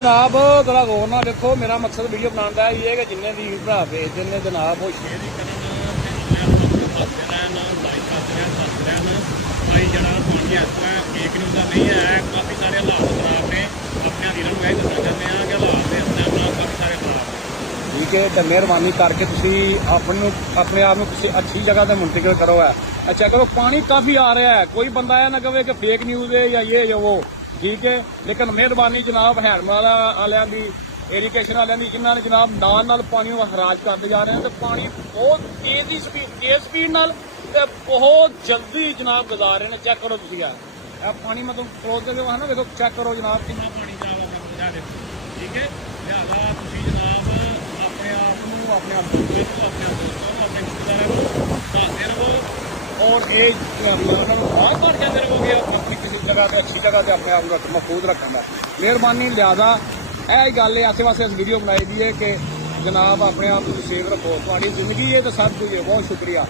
जनाब थोड़ा गौर ना देखो, मेरा मकसद वीडियो बनाने का ये है कि जिन्हें भी भरा भेजते हैं जनाब वो शेयर ही फेक न्यूज़ का नहीं है। काफ़ी सारे हालात खराब ने, अपने वीरों को यही दसना चाहते हैं कि हालात ने अपने आप काफ़ी सारे खराब। ठीक है, तो मेहरबानी करके तुसी अपने आप किसी अच्छी जगह से मुंतकिल करो है। अच्छा करो, पानी काफ़ी आ रहा है, कोई बंदा है ना कहे कि फेक न्यूज़ है या ये या वो, ठीक है। लेकिन मेहरबानी जनाब हैरमाला वालियां दी, इरीगेशन वालियां दी, इन्होंने जनाब नाल पानी हराज करते जा रहे हैं। तो पानी बहुत तेज स्पीड नाल ते बहुत जल्दी जनाब गुजार रहे हैं। चेक करो तुसी यार, पानी मतलब क्लोज करके है ना, देखो चेक करो जनाब कितना पानी जा रहा है, ठीक है। लिहाजा तुसी जनाब अपने आप को अपने दोस्तों अपने रिश्तेदारों को दसते रहो और ये बार बार कहते रहोगे अपनी किसी जगह से अच्छी जगह से अपने आप को महफूज रखना है। मेहरबानी लिहाजा यह गल आसे पासे इस वीडियो बनाई दी है कि जनाब अपने आप को सेफ रखो, थोड़ी जिंदगी है तो सब कुछ है। बहुत शुक्रिया।